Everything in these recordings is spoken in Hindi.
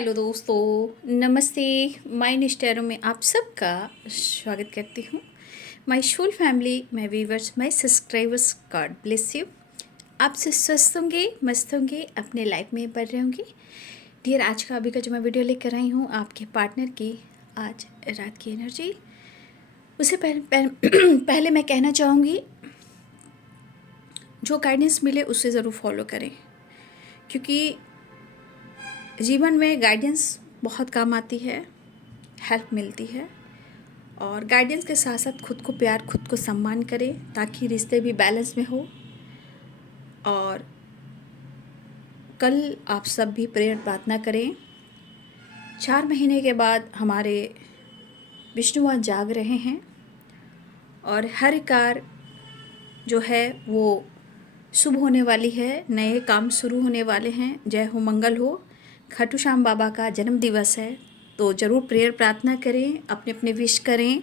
हेलो दोस्तों, नमस्ते। माय निस्टेरो में आप सबका स्वागत करती हूँ। My soul family, my viewers, my subscribers, God bless you. आप सब स्वस्थ होंगे, मस्त होंगे, अपने लाइफ में बढ़ रहे होंगे। डियर, आज का अभी का जो मैं वीडियो लेकर आई हूँ आपके पार्टनर की आज रात की एनर्जी। उससे पहले मैं कहना चाहूँगी, जो गाइडेंस मिले उससे ज़रूर फॉलो करें, क्योंकि जीवन में गाइडेंस बहुत काम आती है, हेल्प मिलती है। और गाइडेंस के साथ साथ खुद को प्यार, खुद को सम्मान करें, ताकि रिश्ते भी बैलेंस में हो। और कल आप सब भी प्रेयर प्रार्थना करें। 4 महीने के बाद हमारे विष्णुआ जाग रहे हैं और हर कार्य जो है वो शुभ होने वाली है, नए काम शुरू होने वाले हैं। जय हो, मंगल हो। खाटू श्याम बाबा का जन्म दिवस है, तो ज़रूर प्रेयर प्रार्थना करें, अपने अपने विश करें,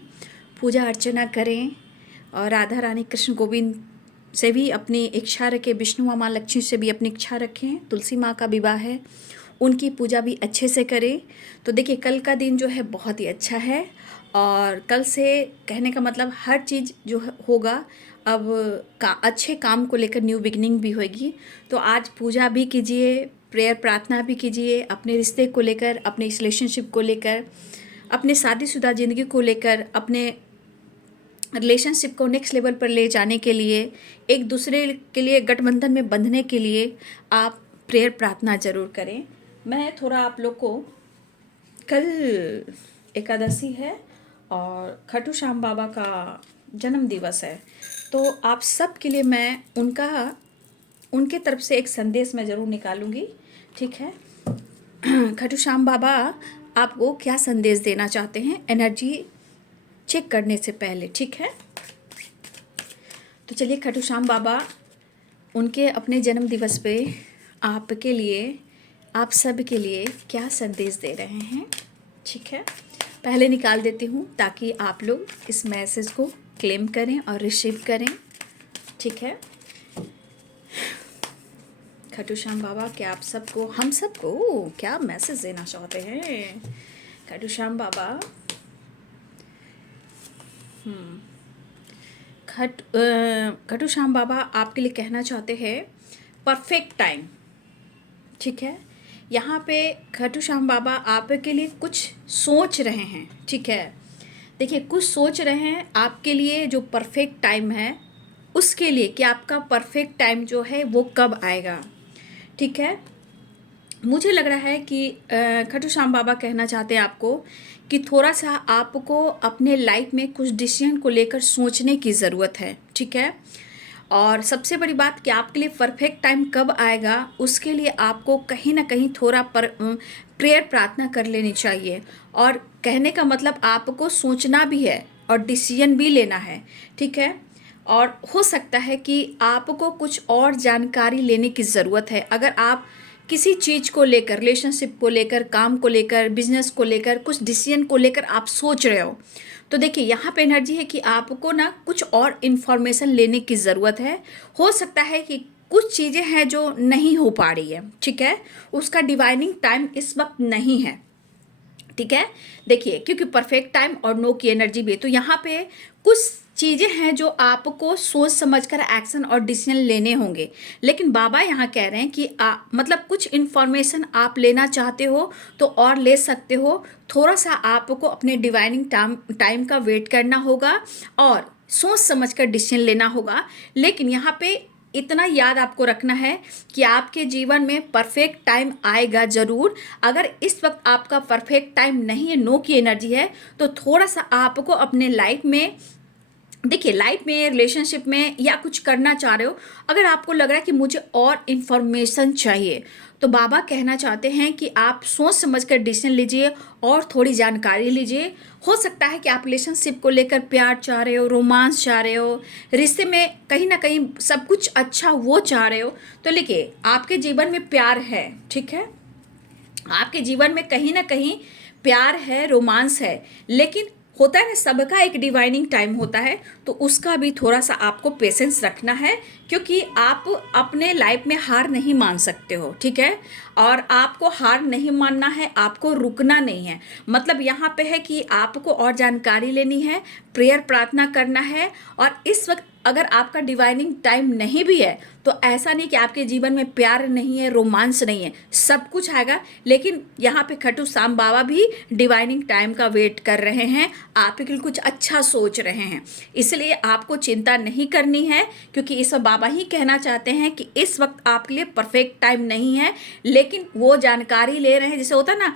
पूजा अर्चना करें। और राधा रानी कृष्ण गोविंद से भी अपनी इच्छा रखें, विष्णु माँ लक्ष्मी से भी अपनी इच्छा रखें। तुलसी माँ का विवाह है, उनकी पूजा भी अच्छे से करें। तो देखिए, कल का दिन जो है बहुत ही अच्छा है। और कल से कहने का मतलब हर चीज़ जो होगा, अब अच्छे काम को लेकर न्यू बिगनिंग भी होगी। तो आज पूजा भी कीजिए, प्रेयर प्रार्थना भी कीजिए, अपने रिश्ते को लेकर, अपने इस रिलेशनशिप को लेकर, अपने शादीशुदा ज़िंदगी को लेकर, अपने रिलेशनशिप को नेक्स्ट लेवल पर ले जाने के लिए, एक दूसरे के लिए गठबंधन में बंधने के लिए आप प्रेयर प्रार्थना ज़रूर करें। मैं थोड़ा आप लोग को, कल एकादशी है और खाटू श्याम बाबा का जन्म दिवस है, तो आप सब के लिए मैं उनके तरफ से एक संदेश मैं ज़रूर निकालूंगी, ठीक है। खाटू श्याम बाबा आपको क्या संदेश देना चाहते हैं एनर्जी चेक करने से पहले, ठीक है। तो चलिए, खाटू श्याम बाबा उनके अपने जन्म दिवस पे आपके लिए, आप सब के लिए क्या संदेश दे रहे हैं, ठीक है। पहले निकाल देती हूँ ताकि आप लोग इस मैसेज को क्लेम करें और रिसीव करें, ठीक है। खाटू श्याम बाबा क्या आप सबको, हम सबको क्या मैसेज देना चाहते हैं खाटू श्याम बाबा? खाटू श्याम बाबा आपके लिए कहना चाहते हैं परफेक्ट टाइम, ठीक है। यहाँ पे खाटू श्याम बाबा आपके लिए कुछ सोच रहे हैं, ठीक है। देखिए, कुछ सोच रहे हैं आपके लिए, जो परफेक्ट टाइम है उसके लिए, कि आपका परफेक्ट टाइम जो है वो कब आएगा, ठीक है। मुझे लग रहा है कि खाटू श्याम बाबा कहना चाहते हैं आपको कि थोड़ा सा आपको अपने लाइफ में कुछ डिसीजन को लेकर सोचने की ज़रूरत है, ठीक है। और सबसे बड़ी बात कि आपके लिए परफेक्ट टाइम कब आएगा, उसके लिए आपको कहीं ना कहीं थोड़ा प्रेयर प्रार्थना कर लेनी चाहिए। और कहने का मतलब आपको सोचना भी है और डिसीजन भी लेना है, ठीक है। और हो सकता है कि आपको कुछ और जानकारी लेने की ज़रूरत है। अगर आप किसी चीज़ को लेकर, रिलेशनशिप को लेकर, काम को लेकर, बिजनेस को लेकर, कुछ डिसीजन को लेकर आप सोच रहे हो, तो देखिए यहाँ पे एनर्जी है कि आपको ना कुछ और इन्फॉर्मेशन लेने की ज़रूरत है। हो सकता है कि कुछ चीज़ें हैं जो नहीं हो पा रही है, ठीक है, उसका डिवाइनिंग टाइम इस वक्त नहीं है, ठीक है। देखिए, क्योंकि परफेक्ट टाइम और नो की एनर्जी भी है, तो यहाँ पे कुछ चीज़ें हैं जो आपको सोच समझकर एक्शन और डिसीजन लेने होंगे। लेकिन बाबा यहाँ कह रहे हैं कि मतलब कुछ इन्फॉर्मेशन आप लेना चाहते हो तो और ले सकते हो। थोड़ा सा आपको अपने डिवाइनिंग टाइम का वेट करना होगा और सोच समझकर डिसीजन लेना होगा। लेकिन यहाँ पे इतना याद आपको रखना है कि आपके जीवन में परफेक्ट टाइम आएगा ज़रूर। अगर इस वक्त आपका परफेक्ट टाइम नहीं है, नो की एनर्जी है, तो थोड़ा सा आपको अपने लाइफ में, देखिए लाइफ में, रिलेशनशिप में, या कुछ करना चाह रहे हो, अगर आपको लग रहा है कि मुझे और इन्फॉर्मेशन चाहिए, तो बाबा कहना चाहते हैं कि आप सोच समझकर डिसीजन लीजिए और थोड़ी जानकारी लीजिए। हो सकता है कि आप रिलेशनशिप को लेकर प्यार चाह रहे हो, रोमांस चाह रहे हो, रिश्ते में कहीं ना कहीं सब कुछ अच्छा वो चाह रहे हो, तो देखिए आपके जीवन में प्यार है, ठीक है। आपके जीवन में कहीं ना कहीं प्यार है, रोमांस है, लेकिन होता है ना, सबका एक डिवाइनिंग टाइम होता है, तो उसका भी थोड़ा सा आपको पेशेंस रखना है, क्योंकि आप अपने लाइफ में हार नहीं मान सकते हो, ठीक है। और आपको हार नहीं मानना है, आपको रुकना नहीं है। मतलब यहाँ पे है कि आपको और जानकारी लेनी है, प्रेयर प्रार्थना करना है। और इस वक्त अगर आपका डिवाइनिंग टाइम नहीं भी है, तो ऐसा नहीं कि आपके जीवन में प्यार नहीं है, रोमांस नहीं है, सब कुछ आएगा। लेकिन यहाँ पे खाटू श्याम बाबा भी डिवाइनिंग टाइम का वेट कर रहे हैं, आपके लिए कुछ अच्छा सोच रहे हैं। इसलिए आपको चिंता नहीं करनी है, क्योंकि इस बाबा ही कहना चाहते हैं कि इस वक्त आपके लिए परफेक्ट टाइम नहीं है। लेकिन वो जानकारी ले रहे हैं, जैसे होता है ना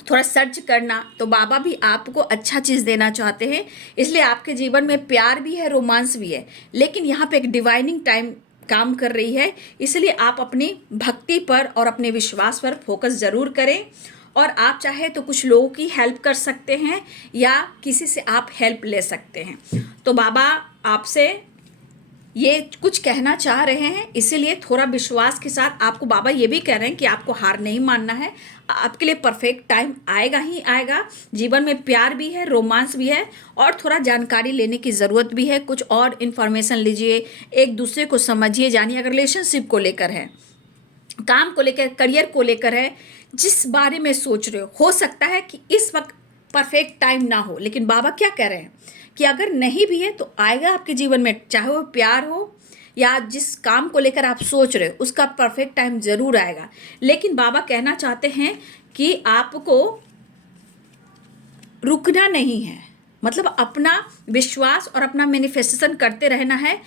थोड़ा सर्च करना, तो बाबा भी आपको अच्छा चीज़ देना चाहते हैं। इसलिए आपके जीवन में प्यार भी है, रोमांस भी है, लेकिन यहाँ पे एक डिवाइनिंग टाइम काम कर रही है। इसलिए आप अपनी भक्ति पर और अपने विश्वास पर फोकस ज़रूर करें। और आप चाहे तो कुछ लोगों की हेल्प कर सकते हैं, या किसी से आप हेल्प ले सकते हैं। तो बाबा आपसे ये कुछ कहना चाह रहे हैं, इसीलिए थोड़ा विश्वास के साथ आपको बाबा ये भी कह रहे हैं कि आपको हार नहीं मानना है। आपके लिए परफेक्ट टाइम आएगा ही आएगा। जीवन में प्यार भी है, रोमांस भी है, और थोड़ा जानकारी लेने की ज़रूरत भी है। कुछ और इन्फॉर्मेशन लीजिए, एक दूसरे को समझिए, जानिए। अगर रिलेशनशिप को लेकर है, काम को लेकर, करियर को लेकर है, जिस बारे में सोच रहे हो सकता है कि इस वक्त परफेक्ट टाइम ना हो, लेकिन बाबा क्या कह रहे हैं कि अगर नहीं भी है तो आएगा आपके जीवन में, चाहे वो प्यार हो या जिस काम को लेकर आप सोच रहे हो, उसका परफेक्ट टाइम ज़रूर आएगा। लेकिन बाबा कहना चाहते हैं कि आपको रुकना नहीं है, मतलब अपना विश्वास और अपना मैनिफेस्टेशन करते रहना है।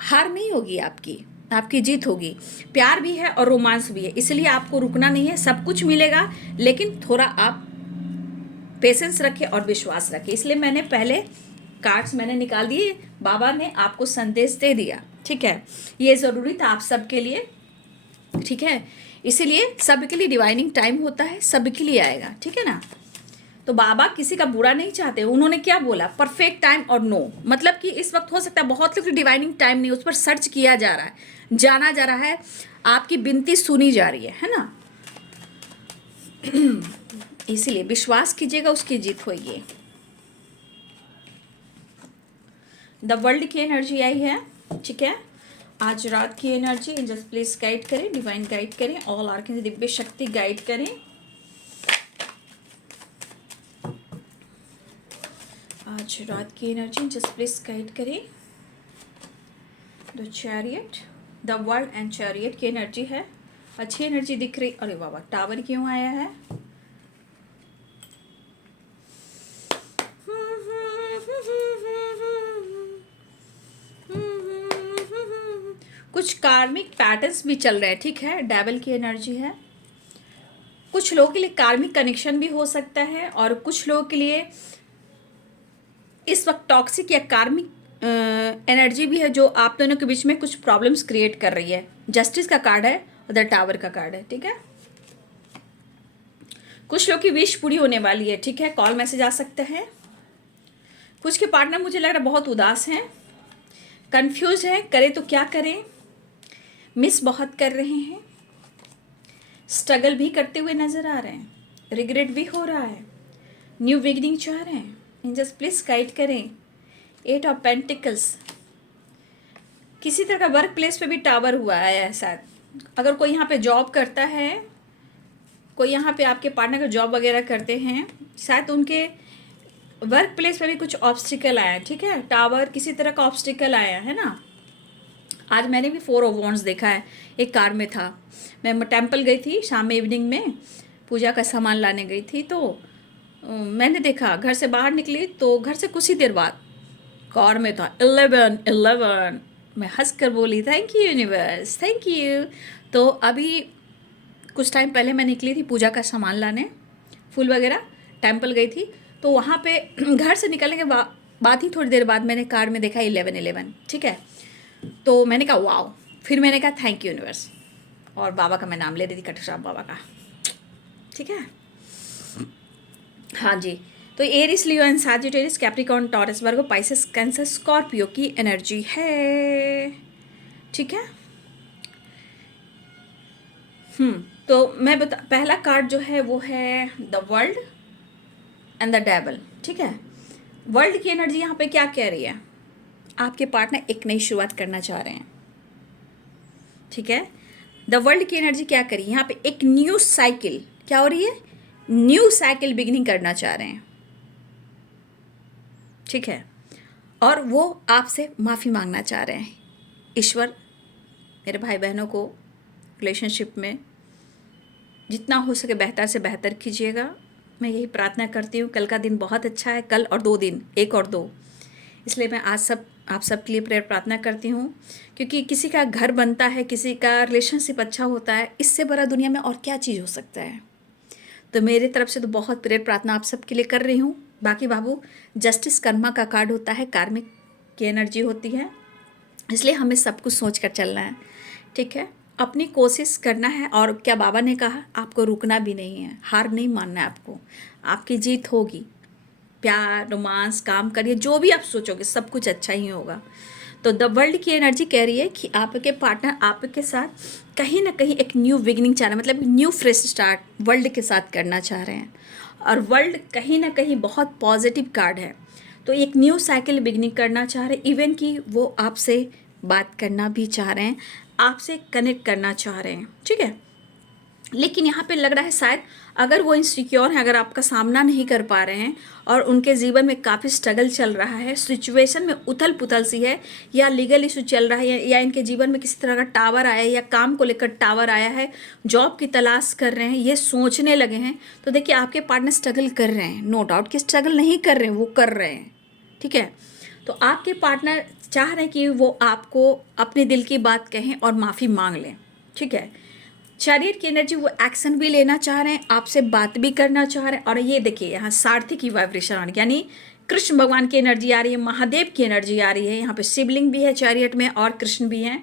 हार नहीं होगी आपकी, आपकी जीत होगी। प्यार भी है और रोमांस भी है, इसलिए आपको रुकना नहीं है। सब कुछ मिलेगा, लेकिन थोड़ा आप पेशेंस रखें और विश्वास रखें। इसलिए मैंने पहले कार्ड्स मैंने निकाल दिए, बाबा ने आपको संदेश दे दिया, ठीक है। ये ज़रूरी था आप सबके लिए, ठीक है। इसीलिए सबके लिए डिवाइनिंग टाइम होता है, सबके लिए आएगा, ठीक है ना। तो बाबा किसी का बुरा नहीं चाहते। उन्होंने क्या बोला, परफेक्ट टाइम और नो, मतलब कि इस वक्त हो सकता है बहुत लोग डिवाइनिंग टाइम नहीं, उस पर सर्च किया जा रहा है, जाना जा रहा है, आपकी विनती सुनी जा रही है ना। इसीलिए विश्वास कीजिएगा, उसकी जीत होगी। द वर्ल्ड की एनर्जी आई है, ठीक है। आज रात की एनर्जी जस्ट प्लीज गाइड करें, डिवाइन गाइड करें, ऑल आर्कन दिव्य शक्ति गाइड करें। आज रात की एनर्जी जस्ट प्लीज गाइड करें। The chariot, the world and chariot की एनर्जी है, अच्छी एनर्जी दिख रही। अरे बाबा, टावर क्यों आया है? कुछ कार्मिक पैटर्न्स भी चल रहे हैं, ठीक है। डेविल की एनर्जी है। कुछ लोगों के लिए कार्मिक कनेक्शन भी हो सकता है, और कुछ लोगों के लिए इस वक्त टॉक्सिक या कार्मिक एनर्जी भी है, जो आप दोनों के बीच में कुछ प्रॉब्लम्स क्रिएट कर रही है। जस्टिस का कार्ड है, द टावर का कार्ड है, ठीक है। कुछ लोग की विश पूरी होने वाली है, ठीक है। कॉल मैसेज आ सकते हैं। कुछ के पार्टनर मुझे लग रहा है बहुत उदास हैं, कंफ्यूज हैं, करें तो क्या करें, मिस बहुत कर रहे हैं, स्ट्रगल भी करते हुए नजर आ रहे हैं, रिग्रेट भी हो रहा है, न्यू बिगिनिंग चाह रहे हैं। एंजल्स प्लीज गाइड करें। 8 ऑफ पेंटिकल्स, किसी तरह का वर्क प्लेस पे भी टावर हुआ है शायद। अगर कोई यहाँ पे जॉब करता है, कोई यहाँ पे आपके पार्टनर का जॉब वगैरह करते हैं, शायद उनके वर्क प्लेस पे भी कुछ ऑब्स्टिकल आया है, ठीक है। टावर किसी तरह का ऑब्स्टिकल आया है ना। आज मैंने भी 4 ऑफ वॉन्ड्स देखा है, एक कार में था। मैं टेम्पल गई थी शाम में, इवनिंग में पूजा का सामान लाने गई थी, तो मैंने देखा, घर से बाहर निकली तो घर से कुछ ही देर बाद कार में था 11। मैं हंस कर बोली thank you universe, thank you. तो अभी कुछ टाइम पहले मैं निकली थी पूजा का सामान लाने, फूल वगैरह, टेम्पल गई थी। तो वहाँ पे घर से निकलने के बाद ही थोड़ी देर बाद मैंने कार में देखा 11, ठीक है। तो मैंने कहा वाओ, फिर मैंने कहा थैंक यू यूनिवर्स, और बाबा का मैं नाम ले रही थी, खाटू श्याम बाबा का, ठीक है। हाँ जी, तो Aries, Leo and Sagittarius, Capricorn, Taurus, Virgo, Pisces, Cancer, Scorpio की एनर्जी है, ठीक है। तो मैं पहला कार्ड जो है वो है the world and the devil, ठीक है। वर्ल्ड की एनर्जी यहाँ पे क्या कह रही है, आपके पार्टनर एक नई शुरुआत करना चाह रहे हैं, ठीक है। द वर्ल्ड की एनर्जी क्या करी यहाँ पे, एक न्यू साइकिल क्या हो रही है, न्यू साइकिल बिगिनिंग करना चाह रहे हैं, ठीक है। और वो आपसे माफ़ी मांगना चाह रहे हैं। ईश्वर मेरे भाई बहनों को रिलेशनशिप में जितना हो सके बेहतर से बेहतर कीजिएगा, मैं यही प्रार्थना करती हूँ। कल का दिन बहुत अच्छा है, कल और 2 दिन, 1 और 2, इसलिए मैं आज आप सब के लिए प्रेयर प्रार्थना करती हूँ, क्योंकि किसी का घर बनता है, किसी का रिलेशनशिप अच्छा होता है, इससे बड़ा दुनिया में और क्या चीज़ हो सकता है। तो मेरे तरफ से तो बहुत प्रेयर प्रार्थना आप सब के लिए कर रही हूँ। बाकी बाबू, जस्टिस कर्मा का कार्ड होता है, कार्मिक की एनर्जी होती है, इसलिए हमें सब कुछ सोच कर चलना है, ठीक है। अपनी कोशिश करना है, और क्या बाबा ने कहा, आपको रुकना भी नहीं है, हार नहीं मानना है आपको, आपकी जीत होगी। प्यार, रोमांस, काम करिए, जो भी आप सोचोगे सब कुछ अच्छा ही होगा। तो द वर्ल्ड की एनर्जी कह रही है कि आपके पार्टनर आपके साथ कहीं ना कहीं एक न्यू बिगिनिंग चाह रहे हैं, मतलब न्यू फ्रेश स्टार्ट वर्ल्ड के साथ करना चाह रहे हैं। और वर्ल्ड कहीं ना कहीं बहुत पॉजिटिव कार्ड है, तो एक न्यू साइकिल बिगिनिंग करना चाह रहे हैं। इवन कि वो आपसे बात करना भी चाह रहे हैं, आपसे कनेक्ट करना चाह रहे हैं, ठीक है। लेकिन यहाँ पे लग रहा है शायद अगर वो इनसिक्योर हैं, अगर आपका सामना नहीं कर पा रहे हैं और उनके जीवन में काफ़ी स्ट्रगल चल रहा है, सिचुएशन में उथल पुथल सी है, या लीगल इशू चल रहा है, या इनके जीवन में किसी तरह का टावर आया है, या काम को लेकर टावर आया है, जॉब की तलाश कर रहे हैं, ये सोचने लगे हैं, तो देखिए आपके पार्टनर स्ट्रगल कर रहे हैं। नो डाउट कि स्ट्रगल नहीं कर रहे हैं, वो कर रहे हैं, ठीक है। तो आपके पार्टनर चाह रहे हैं कि वो आपको अपने दिल की बात कहें और माफ़ी मांग लें, ठीक है। चैरियट की एनर्जी, वो एक्शन भी लेना चाह रहे हैं, आपसे बात भी करना चाह रहे हैं। और ये देखिए यहाँ सारथी की वाइब्रेशन आ रही है, यानी कृष्ण भगवान की एनर्जी आ रही है, महादेव की एनर्जी आ रही है। यहाँ पे शिवलिंग भी है चैरियट में और कृष्ण भी हैं।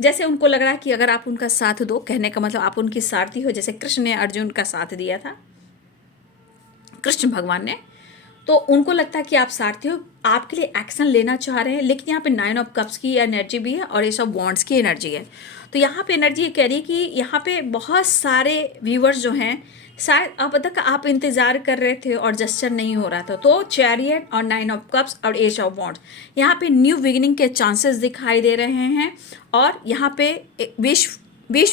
जैसे उनको लग रहा है कि अगर आप उनका साथ दो, कहने का मतलब आप उनकी सारथी हो, जैसे कृष्ण ने अर्जुन का साथ दिया था, कृष्ण भगवान ने, तो उनको लगता है कि आप सारथी हो, आपके लिए एक्शन लेना चाह रहे हैं। लेकिन यहाँ पे 9 ऑफ कप्स की एनर्जी भी है और ये सब वॉन्ड्स की एनर्जी है। तो यहाँ पे एनर्जी ये कह रही है कि यहाँ पे बहुत सारे व्यूवर्स जो हैं, शायद अब तक आप इंतज़ार कर रहे थे और जस्चर नहीं हो रहा था। तो चैरियट और 9 ऑफ कप्स और एज ऑफ वॉन्ड्स, यहाँ पे न्यू बिगिनिंग के चांसेस दिखाई दे रहे हैं। और यहाँ पे विश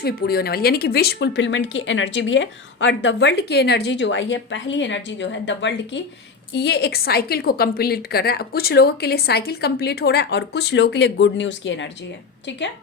भी पूरी होने वाली, यानी कि विश फुलफिलमेंट की एनर्जी भी है। और द वर्ल्ड की एनर्जी जो आई है, पहली एनर्जी जो है द वर्ल्ड की, ये एक साइकिल को कंप्लीट कर रहा है। कुछ लोगों के लिए साइकिल कंप्लीट हो रहा है और कुछ लोगों के लिए गुड न्यूज़ की एनर्जी है, ठीक है।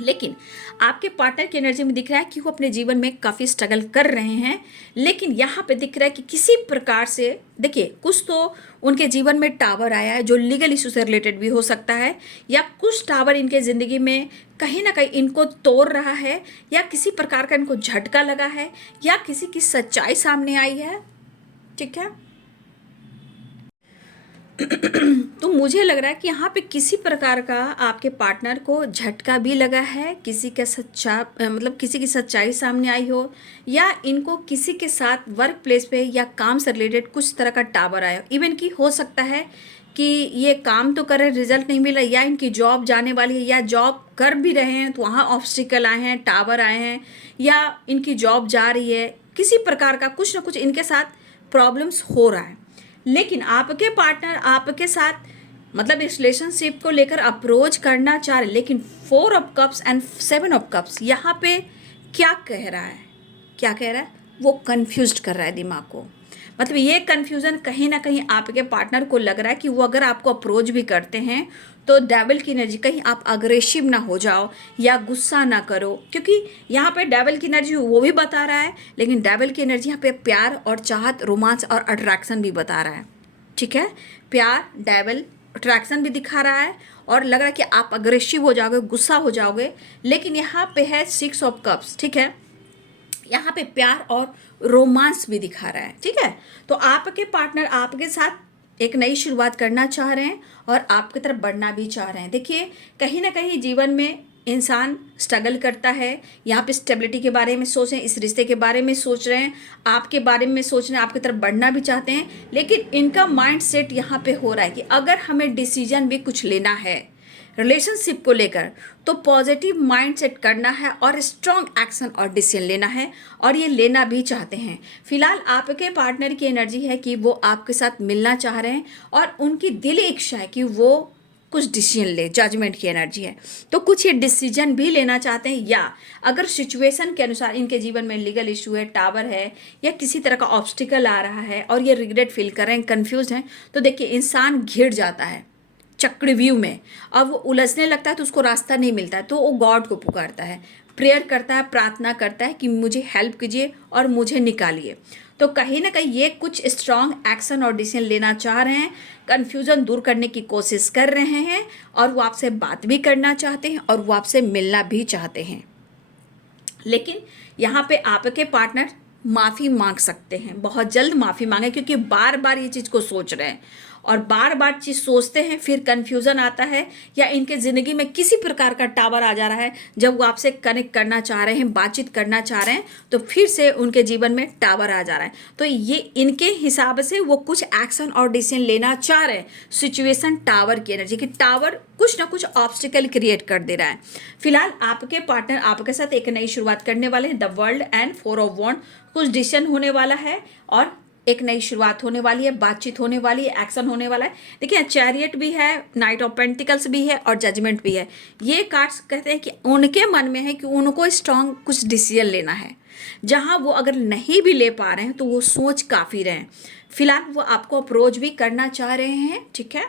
लेकिन आपके पार्टनर की एनर्जी में दिख रहा है कि वो अपने जीवन में काफ़ी स्ट्रगल कर रहे हैं। लेकिन यहाँ पे दिख रहा है कि किसी प्रकार से, देखिए, कुछ तो उनके जीवन में टावर आया है जो लीगल इशू से रिलेटेड भी हो सकता है, या कुछ टावर इनके ज़िंदगी में कहीं ना कहीं इनको तोड़ रहा है, या किसी प्रकार का इनको झटका लगा है, या किसी की सच्चाई सामने आई है, ठीक है। तो मुझे लग रहा है कि यहाँ पे किसी प्रकार का आपके पार्टनर को झटका भी लगा है, किसी का मतलब किसी की सच्चाई सामने आई हो, या इनको किसी के साथ वर्क प्लेस पे या काम से रिलेटेड कुछ तरह का टावर आया हो। इवन कि हो सकता है कि ये काम तो कर रहे, रिजल्ट नहीं मिला, या इनकी जॉब जाने वाली है, या जॉब कर भी रहे हैं तो वहाँ ऑब्स्टिकल आए हैं, टावर आए हैं, या इनकी जॉब जा रही है, किसी प्रकार का कुछ ना कुछ इनके साथ प्रॉब्लम्स हो रहा है। लेकिन आपके पार्टनर आपके साथ मतलब इस रिलेशनशिप को लेकर अप्रोच करना चाह रहे, लेकिन 4 of cups and 7 of cups यहाँ पे क्या कह रहा है, क्या कह रहा है, वो कंफ्यूज कर रहा है दिमाग को। मतलब ये कन्फ्यूज़न कहीं ना कहीं आपके पार्टनर को लग रहा है कि वो अगर आपको अप्रोच भी करते हैं तो डेविल की एनर्जी, कहीं आप अग्रेसिव ना हो जाओ या गुस्सा ना करो, क्योंकि यहाँ पे डेविल की एनर्जी वो भी बता रहा है, लेकिन डेविल की एनर्जी यहाँ पे प्यार और चाहत, रोमांस और अट्रैक्शन भी बता रहा है, ठीक है। प्यार, डेविल, अट्रैक्शन भी दिखा रहा है, और लग रहा है कि आप अग्रेसिव हो जाओगे, गुस्सा हो जाओगे। लेकिन यहाँ पे है 6 ऑफ कप्स, ठीक है। यहाँ पे प्यार और रोमांस भी दिखा रहा है, ठीक है। तो आपके पार्टनर आपके साथ एक नई शुरुआत करना चाह रहे हैं और आपकी तरफ बढ़ना भी चाह रहे हैं। देखिए, कहीं ना कहीं जीवन में इंसान स्ट्रगल करता है। यहाँ पे स्टेबिलिटी के बारे में सोच रहे हैं, इस रिश्ते के बारे में सोच रहे हैं, आपके बारे में सोच रहे हैं, आपकी तरफ बढ़ना भी चाहते हैं। लेकिन इनका माइंड सेट यहाँ पे हो रहा है कि अगर हमें डिसीजन भी कुछ लेना है, रिलेशनशिप को लेकर, तो पॉजिटिव माइंडसेट करना है और स्ट्रॉन्ग एक्शन और डिसीजन लेना है, और ये लेना भी चाहते हैं। फिलहाल आपके पार्टनर की एनर्जी है कि वो आपके साथ मिलना चाह रहे हैं और उनकी दिली इच्छा है कि वो कुछ डिसीजन ले, जजमेंट की एनर्जी है। तो कुछ ये डिसीजन भी लेना चाहते हैं, या अगर सिचुएशन के अनुसार इनके जीवन में लीगल इशू है, टावर है, या किसी तरह का ऑब्स्टिकल आ रहा है और ये रिग्रेट फील कर रहे हैं, कंफ्यूज हैं, तो देखिए इंसान घिर जाता है चक्रव्यूह में, अब वो उलझने लगता है तो उसको रास्ता नहीं मिलता है, तो वो गॉड को पुकारता है, प्रेयर करता है, प्रार्थना करता है कि मुझे हेल्प कीजिए और मुझे निकालिए। तो कहीं ना कहीं ये कुछ स्ट्रॉन्ग एक्शन और डिसीजन लेना चाह रहे हैं, कन्फ्यूज़न दूर करने की कोशिश कर रहे हैं, और वो आपसे बात भी करना चाहते हैं और वो आपसे मिलना भी चाहते हैं। लेकिन यहाँ पे आपके पार्टनर माफ़ी मांग सकते हैं, बहुत जल्द माफ़ी मांगे, क्योंकि बार बार ये चीज़ को सोच रहे हैं और बार बार चीज़ सोचते हैं, फिर कन्फ्यूज़न आता है, या इनके ज़िंदगी में किसी प्रकार का टावर आ जा रहा है। जब वो आपसे कनेक्ट करना चाह रहे हैं, बातचीत करना चाह रहे हैं, तो फिर से उनके जीवन में टावर आ जा रहा है। तो ये इनके हिसाब से वो कुछ एक्शन और डिसीजन लेना चाह रहे हैं। सिचुएशन टावर की एनर्जी कि टावर कुछ ना कुछ ऑब्स्टिकल क्रिएट कर दे रहा है। फिलहाल आपके पार्टनर आपके साथ एक नई शुरुआत करने वाले हैं। द वर्ल्ड एंड 4 ऑफ वॉन्ड, कुछ डिसीजन होने वाला है और एक नई शुरुआत होने वाली है, बातचीत होने वाली है, एक्शन होने वाला है। देखिए चैरियट भी है, नाइट ऑफ पेंटिकल्स भी है और जजमेंट भी है। ये कार्ड्स कहते हैं कि उनके मन में है कि उनको स्ट्रॉन्ग कुछ डिसीजन लेना है, जहां वो अगर नहीं भी ले पा रहे हैं तो वो सोच काफ़ी रहे हैं। फिलहाल वो आपको अप्रोच भी करना चाह रहे हैं, ठीक है,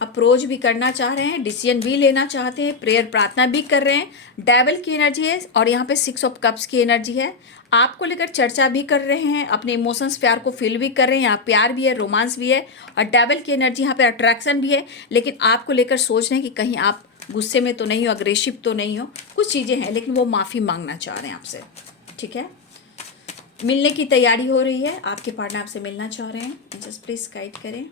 अप्रोच भी करना चाह रहे हैं, डिसीजन भी लेना चाहते हैं, प्रेयर प्रार्थना भी कर रहे हैं। डेविल की एनर्जी है और यहाँ पे 6 ऑफ कप्स की एनर्जी है। आपको लेकर चर्चा भी कर रहे हैं, अपने इमोशंस प्यार को फील भी कर रहे हैं। यहाँ प्यार भी है, रोमांस भी है, और डेविल की एनर्जी यहाँ पे अट्रैक्शन भी है। लेकिन आपको लेकर सोच रहे हैं कि कहीं आप गुस्से में तो नहीं हो, अग्रेसिव तो नहीं हो, कुछ चीज़ें हैं, लेकिन वो माफ़ी मांगना चाह रहे हैं आपसे, ठीक है। मिलने की तैयारी हो रही है, आपके पार्टनर आपसे मिलना चाह रहे हैं। जस्ट प्लीज गाइड करें।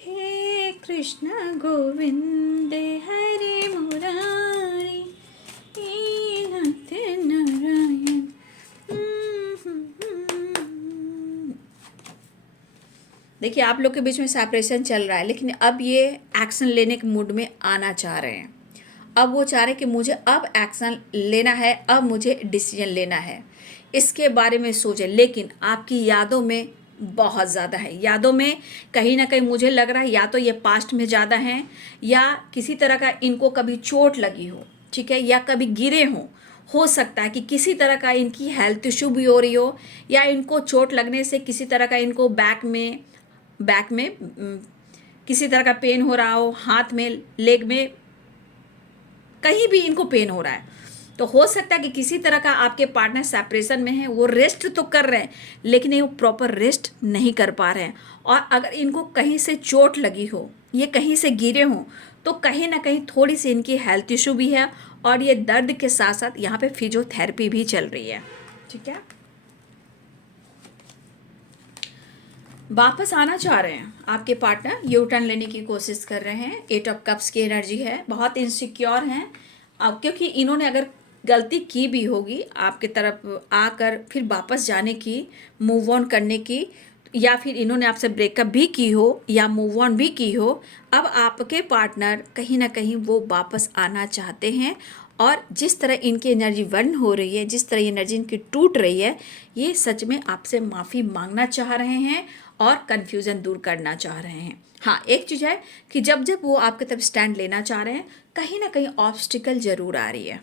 हे कृष्ण गोविंद हरे मुरारी, हे नाथ नारायण। देखिए आप लोग के बीच में सेपरेशन चल रहा है, लेकिन अब ये एक्शन लेने के मूड में आना चाह रहे हैं। अब वो चाह रहे हैं कि मुझे अब एक्शन लेना है, अब मुझे डिसीजन लेना है, इसके बारे में सोचें। लेकिन आपकी यादों में बहुत ज़्यादा है, यादों में कहीं ना कहीं मुझे लग रहा है या तो ये पास्ट में ज़्यादा हैं, या किसी तरह का इनको कभी चोट लगी हो, ठीक है, या कभी गिरे हों। हो सकता है कि किसी तरह का इनकी हेल्थ इशू भी हो रही हो, या इनको चोट लगने से किसी तरह का इनको बैक में किसी तरह का पेन हो रहा हो, हाथ में, लेग में, कहीं भी इनको पेन हो रहा है। तो हो सकता है कि किसी तरह का आपके पार्टनर सेपरेशन में है, वो रेस्ट तो कर रहे हैं लेकिन ये प्रॉपर रेस्ट नहीं कर पा रहे हैं। और अगर इनको कहीं से चोट लगी हो, ये कहीं से गिरे हों, तो कहीं ना कहीं थोड़ी सी इनकी हेल्थ इशू भी है, और ये दर्द के साथ साथ यहाँ पे फिजियोथेरेपी भी चल रही है, ठीक है। वापस आना चाह रहे हैं आपके पार्टनर, यू टर्न लेने की कोशिश कर रहे हैं। 8 ऑफ कप्स की एनर्जी है, बहुत इनसिक्योर हैं अब, क्योंकि इन्होंने अगर गलती की भी होगी आपके तरफ आकर फिर वापस जाने की, मूव ऑन करने की, या फिर इन्होंने आपसे ब्रेकअप भी की हो या मूव ऑन भी की हो, अब आपके पार्टनर कहीं ना कहीं वो वापस आना चाहते हैं। और जिस तरह इनकी एनर्जी बर्न हो रही है, जिस तरह एनर्जी इनकी टूट रही है, ये सच में आपसे माफ़ी मांगना चाह रहे हैं और कन्फ्यूज़न दूर करना चाह रहे हैं। हाँ, एक चीज़ है कि जब जब वो आपके तरफ स्टैंड लेना चाह रहे हैं, कहीं ना कहीं ऑब्स्टिकल ज़रूर आ रही है,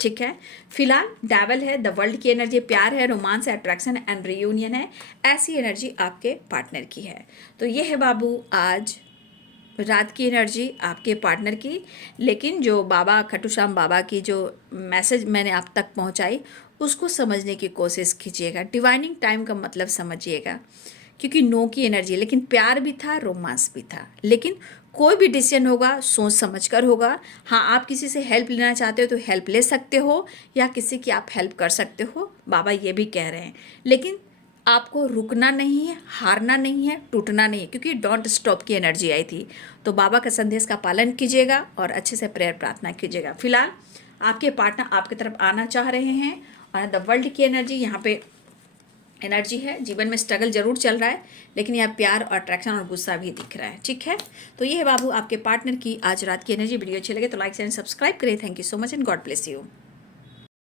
ठीक है। फिलहाल डेविल है, द वर्ल्ड की एनर्जी प्यार है, रोमांस है, अट्रैक्शन एंड रियूनियन है। ऐसी एनर्जी आपके पार्टनर की है। तो ये है बाबू आज रात की एनर्जी आपके पार्टनर की। लेकिन जो बाबा खाटू श्याम बाबा की जो मैसेज मैंने आप तक पहुंचाई, उसको समझने की कोशिश कीजिएगा। डिवाइनिंग टाइम का मतलब समझिएगा, क्योंकि नो की एनर्जी, लेकिन प्यार भी था, रोमांस भी था। लेकिन कोई भी डिसीजन होगा सोच समझ कर होगा। हाँ, आप किसी से हेल्प लेना चाहते हो तो हेल्प ले सकते हो, या किसी की आप हेल्प कर सकते हो, बाबा ये भी कह रहे हैं। लेकिन आपको रुकना नहीं है, हारना नहीं है, टूटना नहीं है, क्योंकि डोंट स्टॉप की एनर्जी आई थी। तो बाबा का संदेश का पालन कीजिएगा और अच्छे से प्रेयर प्रार्थना कीजिएगा। फिलहाल आपके पार्टनर आपकी तरफ आना चाह रहे हैं, और द वर्ल्ड की एनर्जी यहाँ पे एनर्जी है, जीवन में स्ट्रगल जरूर चल रहा है, लेकिन यहाँ प्यार और अट्रैक्शन और गुस्सा भी दिख रहा है। ठीक है, तो ये है बाबू आपके पार्टनर की आज रात की एनर्जी। वीडियो अच्छी लगे तो लाइक एंड सब्सक्राइब करें। Thank you so much and God bless you.